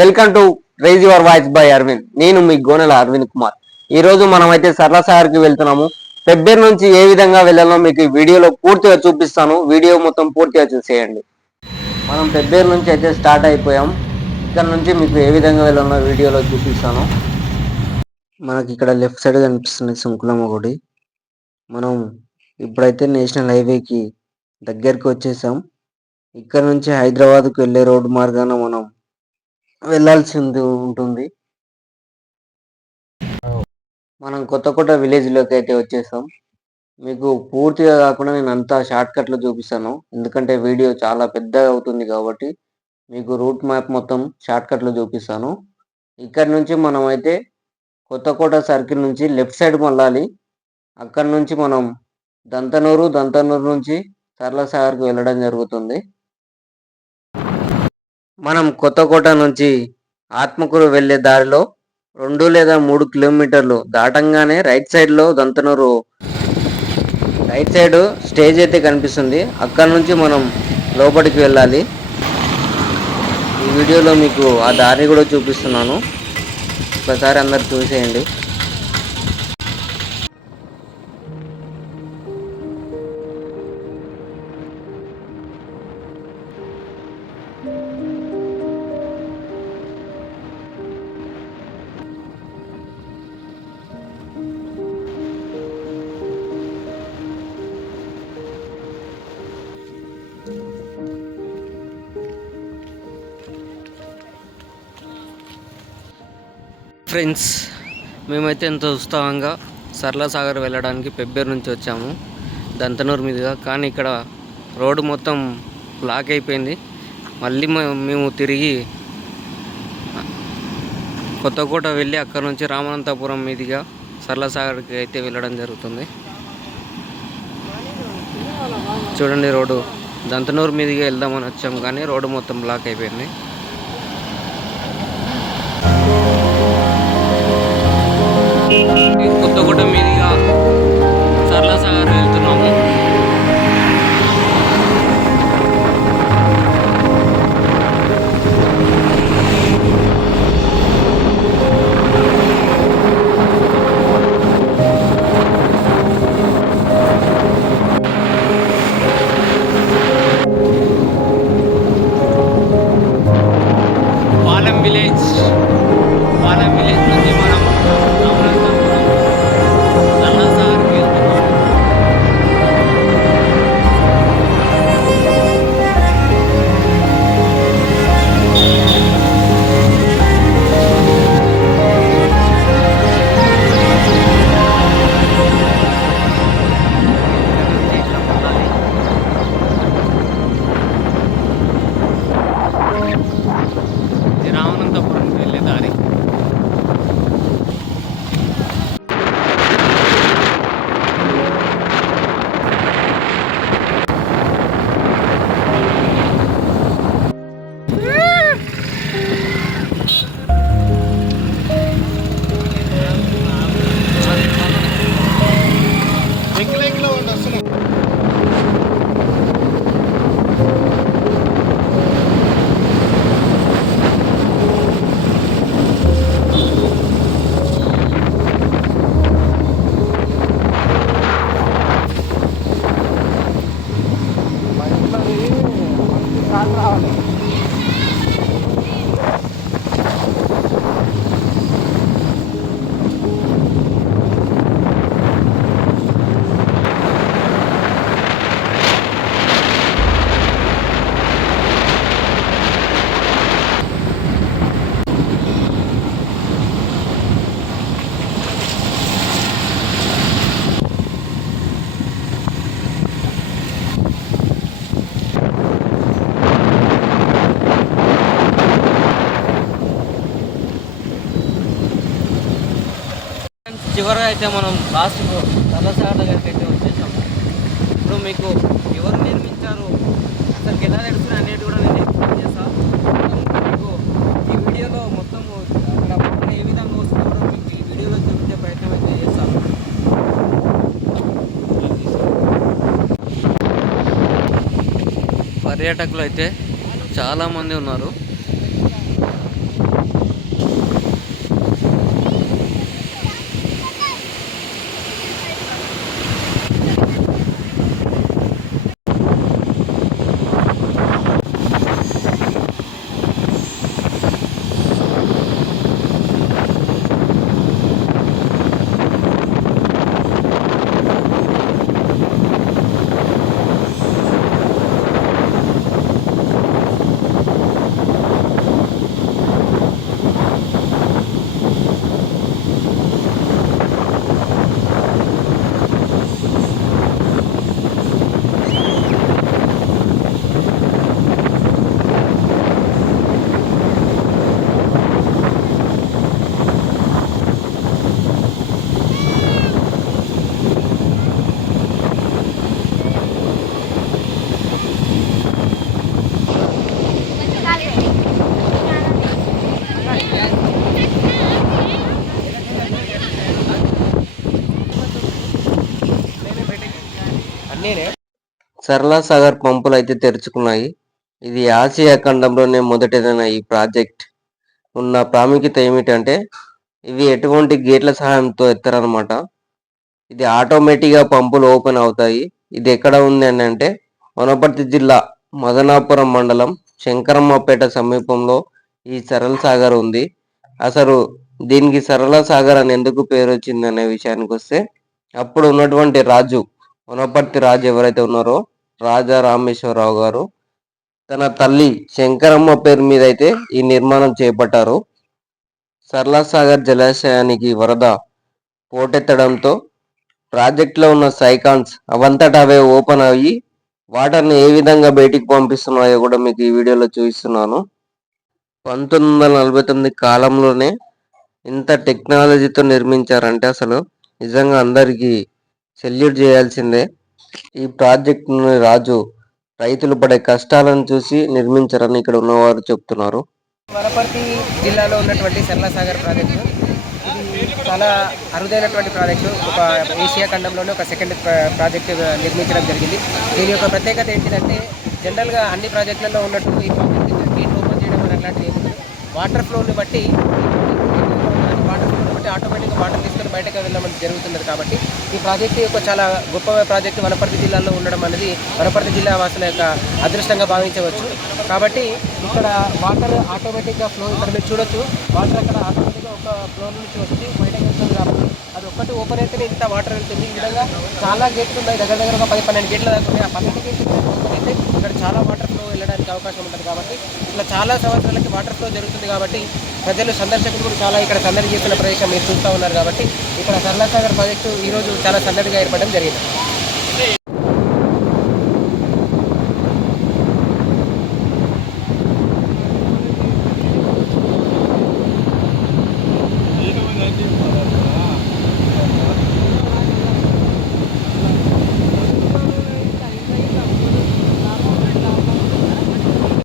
Welcome to raise your voice by Aravind. నేను మీ గోనెల అరవింద్ కుమార్. ఈ రోజు మనం అయితే సరళసాగర్ కి వెళ్తున్నాము. ఫెబ్రవరి నుంచి ఏ విధంగా వెళ్ళాలో మీకు వీడియోలో పూర్తిగా చూపిస్తాను. వీడియో మొత్తం పూర్తిగా చూసేయండి. మనం ఫెబ్రవరి నుంచి అయితే స్టార్ట్ అయిపోయాం. ఇక్కడ నుంచి మీకు ఏ విధంగా వెళ్ళాలో వీడియోలో చూపిస్తాను. మనకి ఇక్కడ లెఫ్ట్ సైడ్ కనిపిస్తుంది సుంకులమ్మ గుడి. మనం ఇప్పుడైతే నేషనల్ హైవేకి దగ్గరికి వచ్చేసాం. ఇక్కడ నుంచి హైదరాబాద్కు వెళ్ళే రోడ్డు మార్గాన మనం వెళ్ళాల్సి ఉంటుంది. మనం కొత్త విలేజ్ లోకి అయితే వచ్చేసాం. మీకు పూర్తిగా కాకుండా నేను అంతా షార్ట్ కట్లో చూపిస్తాను, ఎందుకంటే వీడియో చాలా పెద్దగా అవుతుంది కాబట్టి మీకు రూట్ మ్యాప్ మొత్తం షార్ట్ కట్లో చూపిస్తాను. ఇక్కడ నుంచి మనం అయితే కొత్తకోట సర్కిల్ నుంచి లెఫ్ట్ సైడ్ మళ్ళాలి. అక్కడ నుంచి మనం దంతనూరు నుంచి సరళసాగర్కి వెళ్ళడం జరుగుతుంది. మనం కొత్తకోట నుంచి ఆత్మకూరు వెళ్ళే దారిలో 2 లేదా 3 కిలోమీటర్లు దాటంగానే రైట్ సైడ్లో దంతనూరు రైట్ సైడ్ స్టేజ్ అయితే కనిపిస్తుంది. అక్కడ నుంచి మనం లోపలికి వెళ్ళాలి. ఈ వీడియోలో మీకు ఆ దారిని కూడా చూపిస్తున్నాను, ఒకసారి అందరు చూసేయండి. ఫ్రెండ్స్, మేమైతే ఎంతో ఉత్సాహంగా సరళసాగర్ వెళ్ళడానికి ఫెబ్రవరి నుంచి వచ్చాము దంతనూరు మీదుగా. కానీ ఇక్కడ రోడ్డు మొత్తం బ్లాక్ అయిపోయింది. మళ్ళీ మేము తిరిగి కొత్తకోట వెళ్ళి అక్కడ నుంచి రామనంతపురం మీదుగా సరళసాగర్కి అయితే వెళ్ళడం జరుగుతుంది. చూడండి, రోడ్డు దంతనూరు మీదుగా వెళ్దామని వచ్చాము కానీ రోడ్డు మొత్తం బ్లాక్ అయిపోయింది. కొత్తకోట మీదుగా సరళసాగర్ వెళ్తున్నాము. పాలెం విలేజ్ నుంచి మనం సరళసాగర్కి వెళ్తున్నాము. రామనంతపురంకి వెళ్ళే దారి. చివరిగా అయితే మనం లాస్ట్ సరళసాగర్ దగ్గరికి అయితే వచ్చేసాము. ఇప్పుడు మీకు ఎవరు నిర్మించారు, అసలు ఎలా తెలుస్తుంది అనేది కూడా నేను ఎక్స్ప్లెయిన్ చేస్తాను. మీకు ఈ వీడియోలో మొత్తం అక్కడ మొత్తం ఏ విధంగా వస్తుందో కూడా మీకు ఈ వీడియోలో చూపించే ప్రయత్నం అయితే చేస్తాను. పర్యాటకులు అయితే చాలామంది ఉన్నారు. సరళ సాగర్ పంపులు అయితే తెరుచుకున్నాయి. ఇది ఆసియా ఖండంలోనే మొదటిదైన ఈ ప్రాజెక్ట్ ఉన్న ప్రాముఖ్యత ఏమిటంటే ఇవి ఎటువంటి గేట్ల సహాయంతో ఎత్తారనమాట. ఇది ఆటోమేటిక్గా పంపులు ఓపెన్ అవుతాయి. ఇది ఎక్కడ ఉంది అని అంటే వనపర్తి జిల్లా మదనాపురం మండలం శంకరమ్మపేట సమీపంలో ఈ సరళ సాగర్ ఉంది. అసలు దీనికి సరళ సాగర్ అని ఎందుకు పేరు వచ్చింది అనే విషయానికి వస్తే అప్పుడు ఉన్నటువంటి రాజు వనపర్తి రాజు ఎవరైతే ఉన్నారో రాజా రామేశ్వరరావు గారు తన తల్లి శంకరమ్మ పేరు మీద అయితే ఈ నిర్మాణం చేపట్టారు. సరళ సాగర్ జలాశయానికి వరద పోటెత్తడంతో ప్రాజెక్టులో ఉన్న సైకాన్స్ అవంతటా అవే ఓపెన్ అయ్యి వాటర్ని ఏ విధంగా బయటికి పంపిస్తున్నాయో కూడా మీకు ఈ వీడియోలో చూపిస్తున్నాను. 1949 కాలంలోనే ఇంత టెక్నాలజీతో నిర్మించారంటే అసలు నిజంగా అందరికీ సెల్యూట్ చేయాల్సిందే. ఈ ప్రాజెక్టును రాజు రైతులు పడే కష్టాలను చూసి నిర్మించారని ఇక్కడ ఉన్నవారు చెప్తున్నారు. వనపర్తి జిల్లాలో ఉన్నటువంటి సరళ సాగర్ ప్రాజెక్టు ఇది చాలా అరుదైనటువంటి ప్రాజెక్టు. ఒక ఏషియా ఖండంలోనే ఒక సెకండ్ ప్రాజెక్టు నిర్మించడం జరిగింది. దీని యొక్క ప్రత్యేకత ఏంటిదంటే జనరల్గా అన్ని ప్రాజెక్టులలో ఉన్నట్టు ఈ ప్రాజెక్టు గేట్ ఓపెన్ చేయడం అని అట్లాంటివి ఏముంది. వాటర్ ఫ్లోని బట్టి ఆటోమేటిక్గా వాటర్ తీసుకొని బయటకు వెళ్ళడం జరుగుతున్నది. కాబట్టి ఈ ప్రాజెక్టు యొక్క చాలా గొప్ప ప్రాజెక్టు వనపర్తి జిల్లాలో ఉండడం అనేది వనపర్తి జిల్లా వాసుల యొక్క అదృష్టంగా భావించవచ్చు. కాబట్టి ఇక్కడ వాటర్ ఆటోమేటిక్గా ఫ్లో ఇక్కడ మీరు చూడొచ్చు. వాటర్ అక్కడ ఆటోమేటిక్గా ఒక ఫ్లోర్ నుంచి వచ్చి బయటకు వెళ్తుంది. కాబట్టి అది ఒక్కటి ఓపెన్ అయితేనే ఇంత వాటర్ వెళ్తుంది. ఈ విధంగా చాలా గేట్లు ఉన్నాయి, దగ్గర దగ్గర ఒక 10-12 గేట్ల దాకా ఉన్నాయి. ఆ 12 గేట్లు ఓపెన్ అయితే ఇక్కడ చాలా వాటర్ ఫ్లో వెళ్ళడానికి అవకాశం ఉంటుంది. కాబట్టి ఇట్లా చాలా సంవత్సరాలకి వాటర్ ఫ్లో జరుగుతుంది. కాబట్టి ప్రజలు సందర్శకులు కూడా చాలా ఇక్కడ సందడి చేస్తున్న ప్రదేశం మీరు చూస్తూ ఉన్నారు. కాబట్టి ఇక్కడ సరళ సాగర్ ప్రాజెక్టు ఈరోజు చాలా సందడిగా ఏర్పడడం జరిగింది.